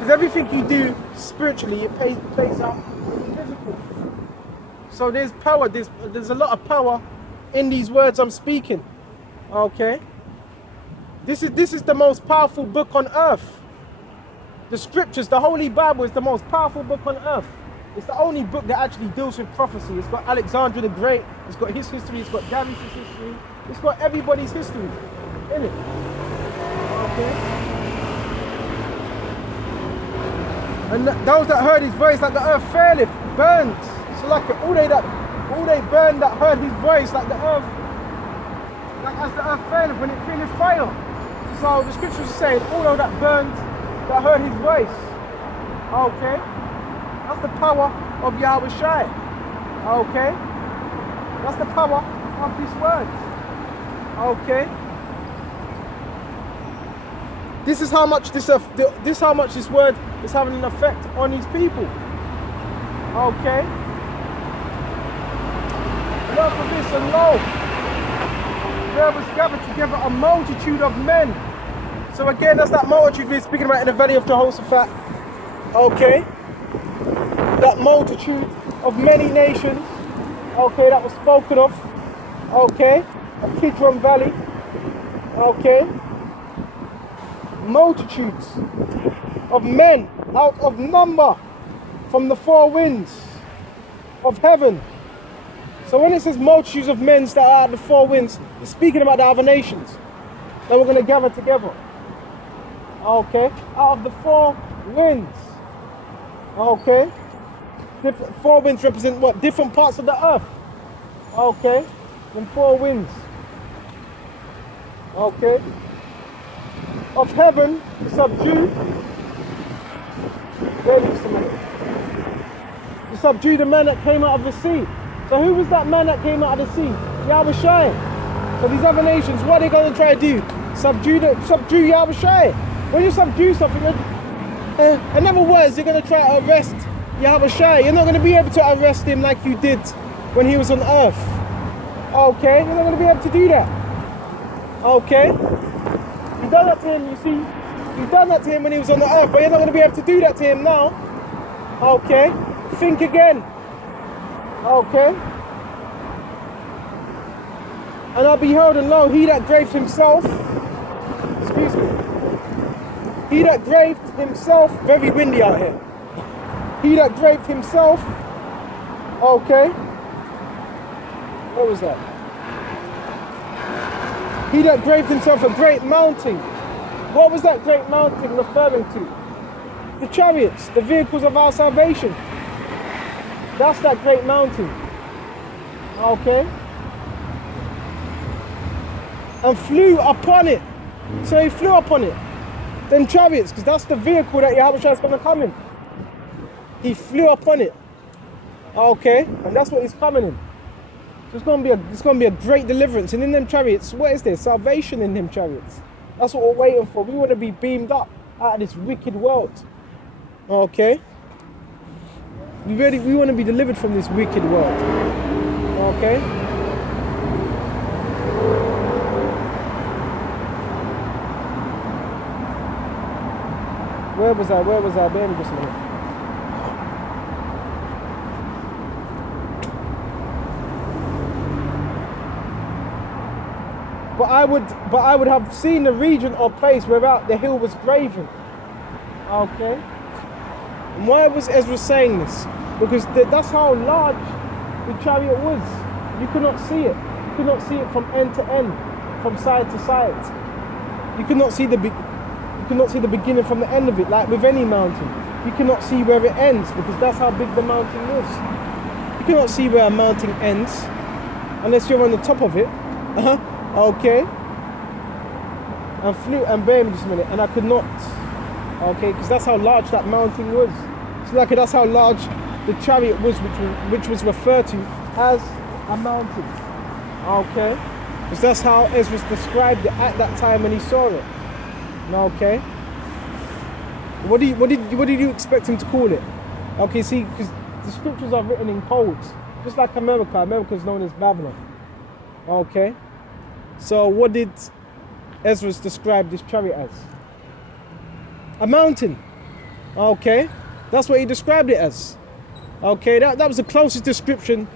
Because everything you do spiritually, it plays out physically. So there's power, there's a lot of power in these words I'm speaking. Okay? This is the most powerful book on earth. The scriptures, the Holy Bible is the most powerful book on earth. It's the only book that actually deals with prophecy. It's got Alexander the Great, it's got his history, it's got Darius' history, it's got everybody's history in it. Okay? And those that heard his voice, like the earth faileth, burned. So like all they burned that heard his voice, like the earth, like as the earth faileth when it feeleth fire. So the scriptures are saying, all that burned that heard his voice. Okay? That's the power of Yahawashi. Okay? That's the power of these words. Okay? This is how much this word is having an effect on these people. Okay? Learn from this, and lo, there was gathered together a multitude of men. So again, that's that multitude we're speaking about in the valley of Jehoshaphat. Okay? That multitude of many nations. Okay, that was spoken of. Okay? A Kidron Valley. Okay? Multitudes of men out of number from the four winds of heaven. So when it says multitudes of men that are out of the four winds, it's speaking about the other nations that we're going to gather together. Okay, out of the four winds. Okay, four winds represent what? Different parts of the earth. Okay, and four winds. Okay, of heaven to subdue. To subdue the man that came out of the sea. So who was that man that came out of the sea? Yahawashi. So these other nations, what are they going to try to do? Subdue Yahawashi. When you subdue something, in other words, you're going to try to arrest Yahawashi. You're not going to be able to arrest him like you did when he was on earth. Okay, you're not going to be able to do that. Okay, you've done that to him, you see. You've done that to him when he was on the earth, but you're not going to be able to do that to him now. Okay, think again. Okay. And I beheld, and lo, he that graved himself, excuse me, he that graved himself, very windy out here. He that graved himself, okay. What was that? He that graved himself a great mountain. What was that great mountain referring to? The chariots, the vehicles of our salvation. That's that great mountain. Okay. And flew upon it. So he flew upon it. Them chariots, because that's the vehicle that Yahawashi is going to come in. He flew upon it. Okay. And that's what he's coming in. So it's going to be a great deliverance. And in them chariots, what is there? Salvation in them chariots. That's what we're waiting for. We want to be beamed up out of this wicked world. Okay. We want to be delivered from this wicked world. Okay? Where was I? Bear me just a minute. But I would have seen the region or place whereout the hill was graven. Okay? And why was Ezra saying this? Because that's how large the chariot was. You could not see it. You could not see it from end to end, from side to side. You could not see the beginning from the end of it, like with any mountain. You cannot see where it ends because that's how big the mountain was. You cannot see where a mountain ends unless you're on the top of it. Okay. And flew, and bear me just a minute, and I could not. Okay, because that's how large that mountain was. So like that's how large the chariot was, which was referred to as a mountain. Okay, because that's how Ezra described it at that time when he saw it. Okay. What did you expect him to call it? Okay, see, because the scriptures are written in codes, just like America. America is known as Babylon. Okay. So what did Ezra describe this chariot as? A mountain. Okay, that's what he described it as. Okay, that was the closest description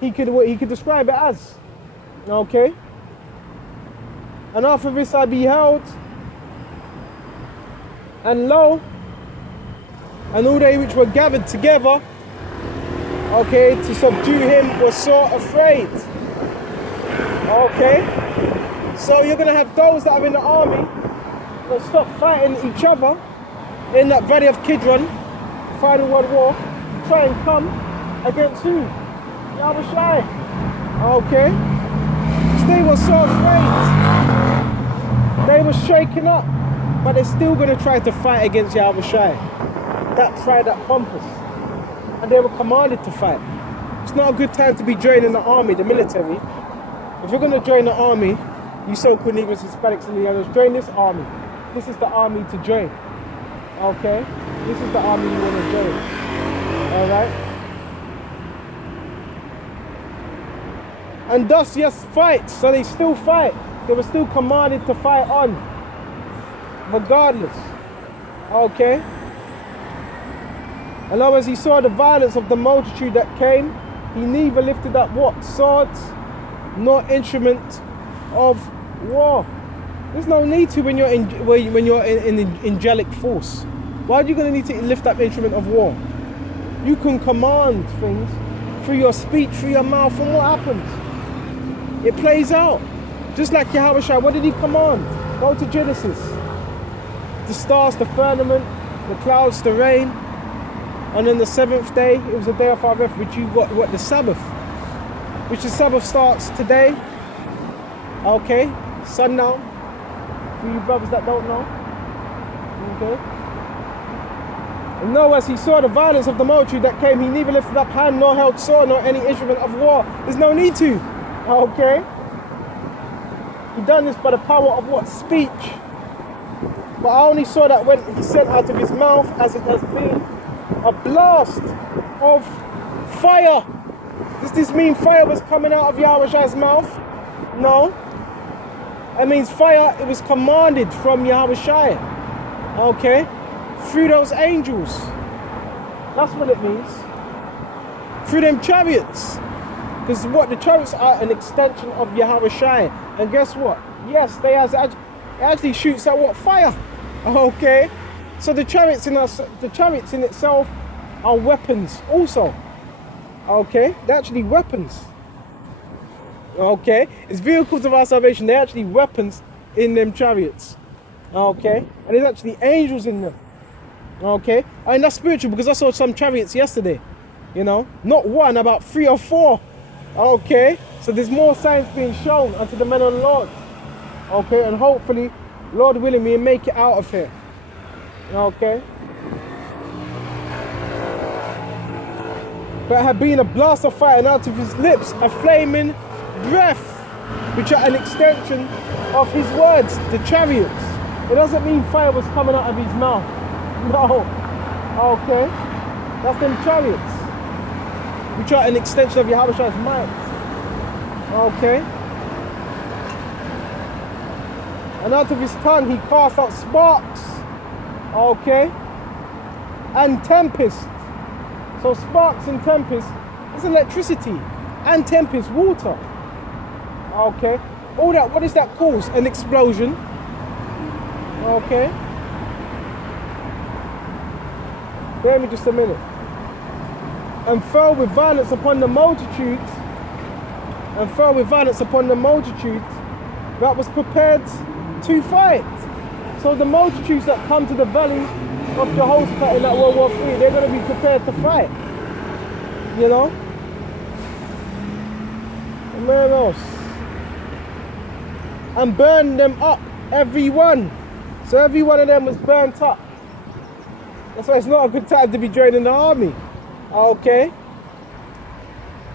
he could describe it as. Okay. And after this I beheld, and lo, and all they which were gathered together, okay, to subdue him were sore afraid. Okay, so you're gonna have those that are in the army that stop fighting each other in that valley of Kidron, Final World War, try and come against who? Yahawashi. Okay, so they were so afraid. They were shaken up, but they're still going to try to fight against Yahawashi. That pride, that pompous. And they were commanded to fight. It's not a good time to be joining the army, the military. If you're going to join the army, you so-called Negroes, Hispanics, and the others, join this army. This is the army to join. Okay? This is the army you want to join. Alright? And thus, yes, fight. So they still fight. They were still commanded to fight on, regardless. Okay? And now as he saw the violence of the multitude that came, he neither lifted up what? Swords, nor instrument of war. There's no need to when you're in angelic force. Why are you going to need to lift up instrument of war? You can command things through your speech, through your mouth, and what happens? It plays out. Just like Yahawashi, what did he command? Go to Genesis. The stars, the firmament, the clouds, the rain. And then the seventh day, it was the day of our rest, which you got what? The Sabbath. Which the Sabbath starts today. Okay, sundown. For you brothers that don't know. Okay. And now as he saw the violence of the multitude that came, he neither lifted up hand nor held sword nor any instrument of war. There's no need to. Okay. He done this by the power of what? Speech. But I only saw that when he sent out of his mouth, as it has been, a blast of fire. Does this mean fire was coming out of Yahawashi's mouth? No. It means fire, it was commanded from Yahawashi. Okay? Through those angels. That's what it means. Through them chariots. Because what? The chariots are an extension of Yahawashi. And guess what? Yes, it actually shoots at what? Fire. Okay? So the chariots in itself are weapons also. Okay? They're actually weapons. Okay? It's vehicles of our salvation. They're actually weapons in them chariots. Okay? And there's actually angels in them. Okay? And that's spiritual because I saw some chariots yesterday. You know? Not one, about 3 or 4. Okay? So there's more signs being shown unto the men of the Lord. Okay? And hopefully, Lord willing, we make it out of here. Okay? But it had been a blast of fire, and out of his lips a flaming breath, which are an extension of his words, the chariots. It doesn't mean fire was coming out of his mouth. No. Okay? That's them chariots, which are an extension of Yahawashi's might. Okay? And out of his tongue he cast out sparks. Okay? And tempest. So sparks and tempest is electricity. And tempest, water. Okay? All that, what does that cause? An explosion. Okay? Bear me just a minute. And fell with violence upon the multitude. And fell with violence upon the multitude that was prepared to fight. So the multitudes that come to the valley of Jehoshaphat in that World War III, they're going to be prepared to fight. You know? And where else? And burn them up, every one. So every one of them was burnt up. That's why it's not a good time to be joining the army. Okay?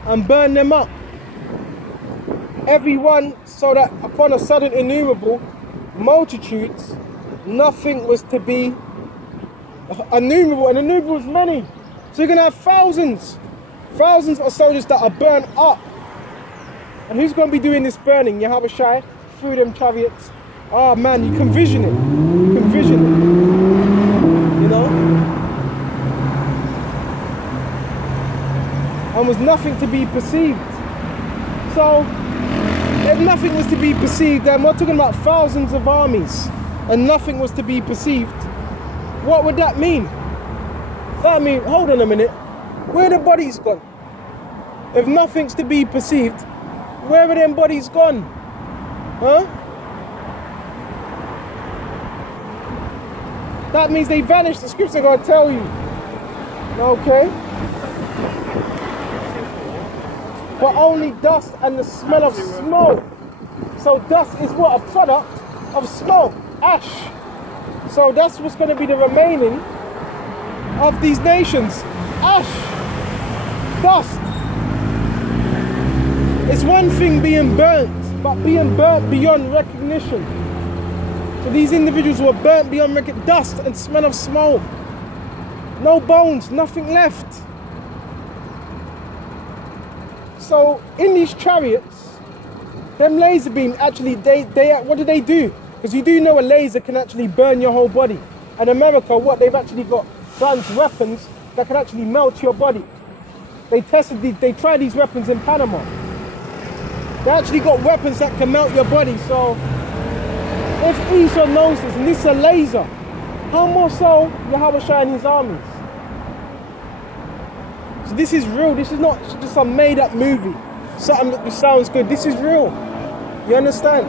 And burn them up. Every one, so that upon a sudden innumerable multitudes, nothing was to be innumerable, and innumerable is many. So you're going to have thousands of soldiers that are burnt up. And who's going to be doing this burning? Yahawashi, through them chariots. Oh man, you can vision it. You can vision it. You know? and was nothing to be perceived. So, if nothing was to be perceived, then we're talking about thousands of armies, and nothing was to be perceived. What would that mean? That mean, hold on a minute, where the bodies gone? If nothing's to be perceived, where are them bodies gone? Huh? That means they vanished. The scriptures are going to tell you. Okay? But only dust and the smell of smoke. So dust is what? A product of smoke, ash. So that's what's going to be the remaining of these nations. Ash, dust. It's one thing being burnt, but being burnt beyond recognition. So these individuals were burnt beyond recognition. Dust and smell of smoke. No bones, nothing left. So in these chariots, them laser beams actually, what do they do? Because you do know a laser can actually burn your whole body. And America, what they've actually got guns, weapons that can actually melt your body. They tried these weapons in Panama. They actually got weapons that can melt your body. So if Esau knows this, and this is a laser, how more so Yahawashi and his armies? So this is real. This is not just some made up movie. Something that sounds good. This is real. You understand?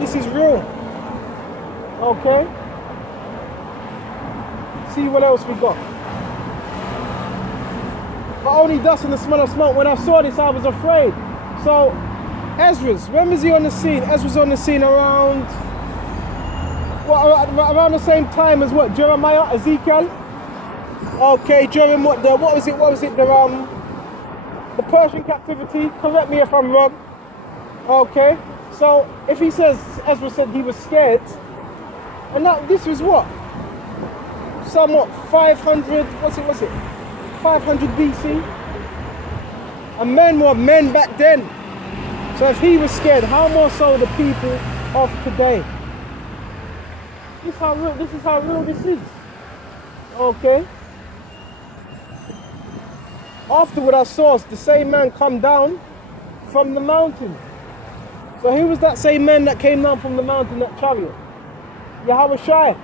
This is real. Okay? See what else we got. But only dust and the smell of smoke. When I saw this, I was afraid. So, Ezra's, when was he on the scene? Ezra's on the scene around the same time as what? Jeremiah, Ezekiel? Okay, during what was it? The Persian captivity. Correct me if I'm wrong. Okay, so if he says, Ezra said he was scared, and this was what? Somewhat 500, was it? 500 BC? And men were men back then. So if he was scared, how more so the people of today? This is how real this is. Okay. Afterward I saw the same man come down from the mountain. So who was that same man that came down from the mountain, that chariot? Yahawashi.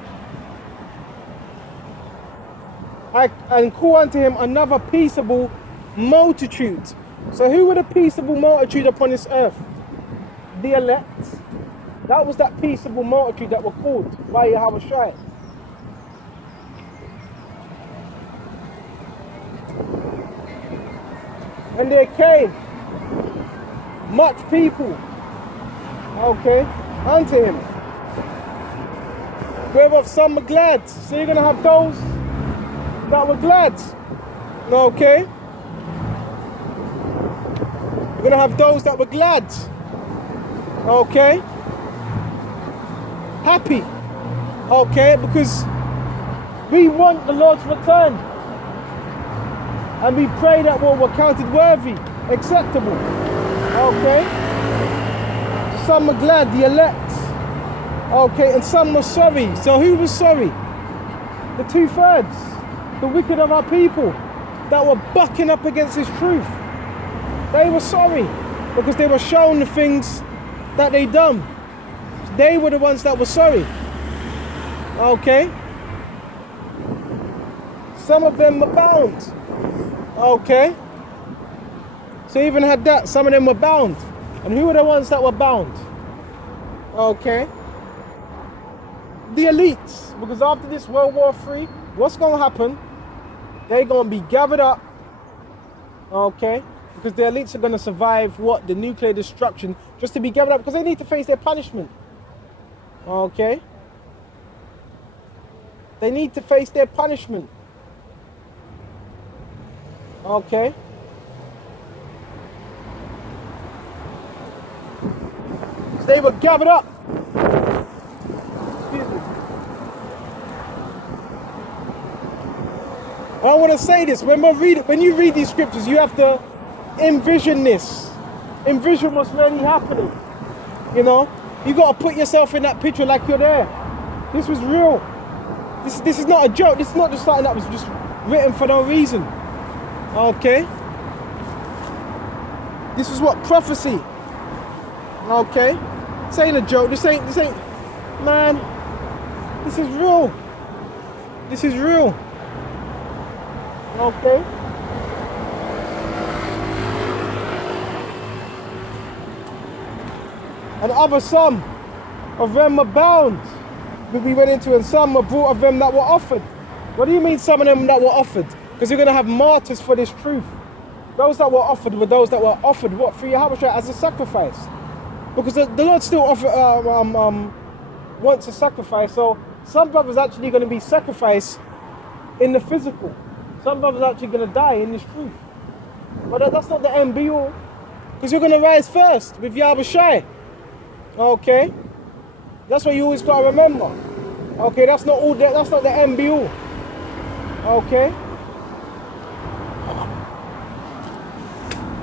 And call unto him another peaceable multitude. So who were the peaceable multitude upon this earth? The elect. That was that peaceable multitude that were called by Yahawashi. And there came much people, okay, unto him. Whereof some were glad. So you're going to have those that were glad, okay? You're going to have those that were glad, okay? Happy, okay, because we want the Lord's return. And we pray that we're counted worthy, acceptable. Okay? Some were glad, the elect. Okay, and some were sorry. So who was sorry? The 2/3, the wicked of our people that were bucking up against His truth. They were sorry because they were shown the things that they done. They were the ones that were sorry. Okay? Some of them were bound. Okay, so even had that, some of them were bound. And who were the ones that were bound? Okay, the elites, because after this World War III, what's going to happen? They're going to be gathered up, okay, because the elites are going to survive what? The nuclear destruction, just to be gathered up, because they need to face their punishment. Okay, they need to face their punishment. Okay. So they were gathered up. I want to say this, when you read these scriptures, you have to envision this. Envision what's really happening. You know? You got to put yourself in that picture like you're there. This was real. This is not a joke. This is not just something that was just written for no reason. Okay? This is what prophecy. Okay? This ain't a joke. This ain't, man, this is real. This is real. Okay? And other some of them are bound. We went into, and some were brought of them that were offered. What do you mean some of them that were offered? Because you're going to have martyrs for this truth. Those that were offered were those that were offered what? For Yahawashi as a sacrifice. Because the Lord still wants a sacrifice. So some brothers actually going to be sacrificed in the physical. Some brothers actually going to die in this truth. But that's not the end be all. Because you're going to rise first with Yahawashi. Okay? That's what you always got to remember. Okay, that's not all. That's not the end be all. Okay?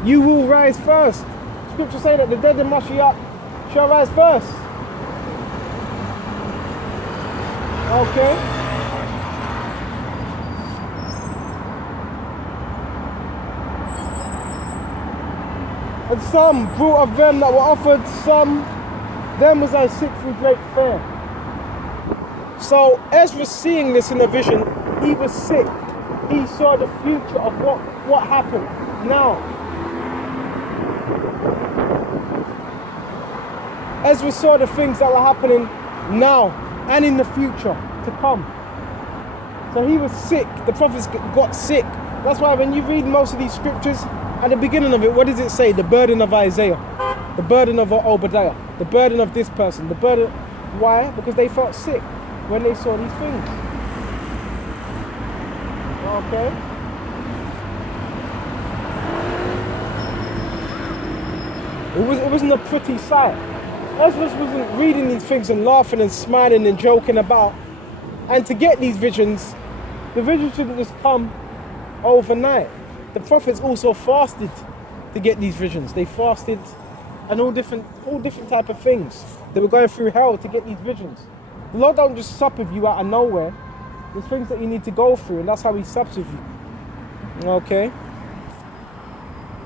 You will rise first. Scripture say that the dead in Mashiach shall rise first. Okay? And some brought of them that were offered, some them was I sick through great fear. So Ezra, seeing this in a vision, he was sick. He saw the future of what happened now. Ezra saw the things that were happening now and in the future to come. So he was sick. The prophets got sick. That's why when you read most of these scriptures, at the beginning of it, what does it say? The burden of Isaiah, the burden of Obadiah, the burden of this person, the burden. Why? Because they felt sick when they saw these things. Okay? It wasn't a pretty sight. Ezra wasn't reading these things and laughing and smiling and joking about. And to get these visions, the visions shouldn't just come overnight. The prophets also fasted to get these visions. They fasted and all different type of things. They were going through hell to get these visions. The Lord don't just sup with you out of nowhere. There's things that you need to go through, and that's how he sups with you. Okay?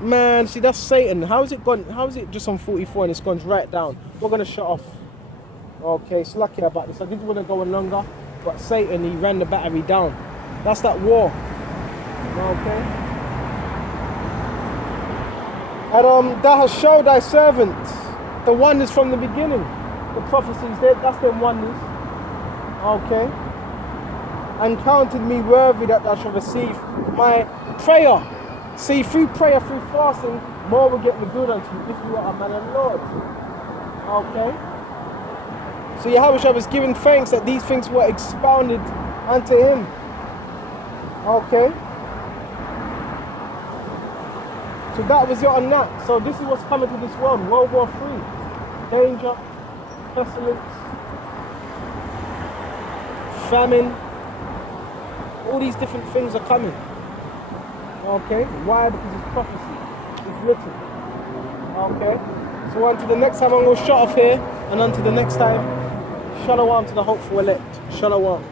Man, see, that's Satan. How is it gone? How is it just on 44 and it's gone right down? We're going to shut off. Okay, so lucky about this. I didn't want to go on longer, but Satan, he ran the battery down. That's that war. Okay? And thou hast showed thy servant the wonders from the beginning. The prophecies, that's them wonders. Okay? And counted me worthy that thou shalt receive my prayer. See, through prayer, through fasting, more will get revealed unto you if you are a man of the Lord. Okay? So Yahawashi was giving thanks that these things were expounded unto him. Okay? So that was it on that. So this is what's coming to this world. World War III. Danger, pestilence, famine. All these different things are coming. Okay? Why? Because it's prophecy. It's written. Okay? So until the next time, I'm going to shut off here. And until the next time, shalom to the hopeful elect. Shalom.